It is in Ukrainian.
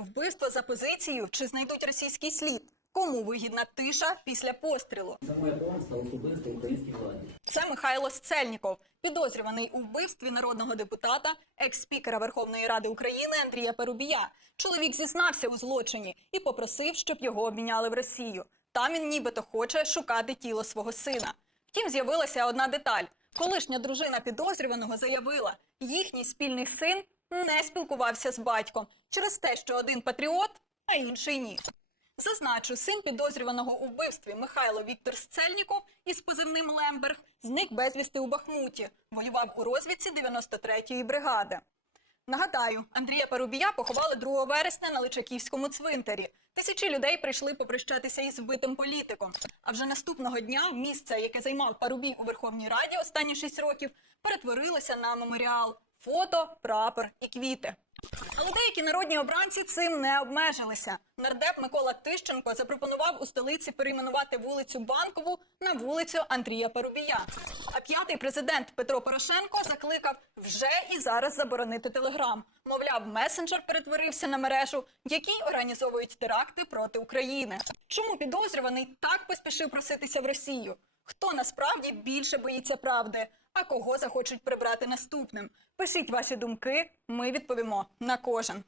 Вбивство за позицією чи знайдуть російський слід? Кому вигідна тиша після пострілу? Саме помста особисто українській владі. Це Михайло Сцельніков, підозрюваний у вбивстві народного депутата, екс-спікера Верховної Ради України Андрія Парубія. Чоловік зізнався у злочині і попросив, щоб його обміняли в Росію. Там він нібито хоче шукати тіло свого сина. Втім, з'явилася одна деталь. Колишня дружина підозрюваного заявила, їхній спільний син не спілкувався з батьком через те, що один патріот, а інший ні. Зазначу, син підозрюваного у вбивстві Михайло Віктор Сцельніков із позивним Лемберг зник безвісти у Бахмуті, воював у розвідці 93-ї бригади. Нагадаю, Андрія Парубія поховали 2 вересня на Личаківському цвинтарі. Тисячі людей прийшли попрощатися із вбитим політиком. А вже наступного дня місце, яке займав Парубій у Верховній Раді останні 6 років, перетворилося на меморіал, фото, прапор і квіти. Але деякі народні обранці цим не обмежилися. Нардеп Микола Тищенко запропонував у столиці перейменувати вулицю Банкову на вулицю Андрія Парубія. А п'ятий президент Петро Порошенко закликав вже і зараз заборонити телеграм. Мовляв, месенджер перетворився на мережу, в якій організовують теракти проти України. Чому підозрюваний так поспішив проситися в Росію? Хто насправді більше боїться правди, а кого захочуть прибрати наступним? Пишіть ваші думки, ми відповімо на кожен.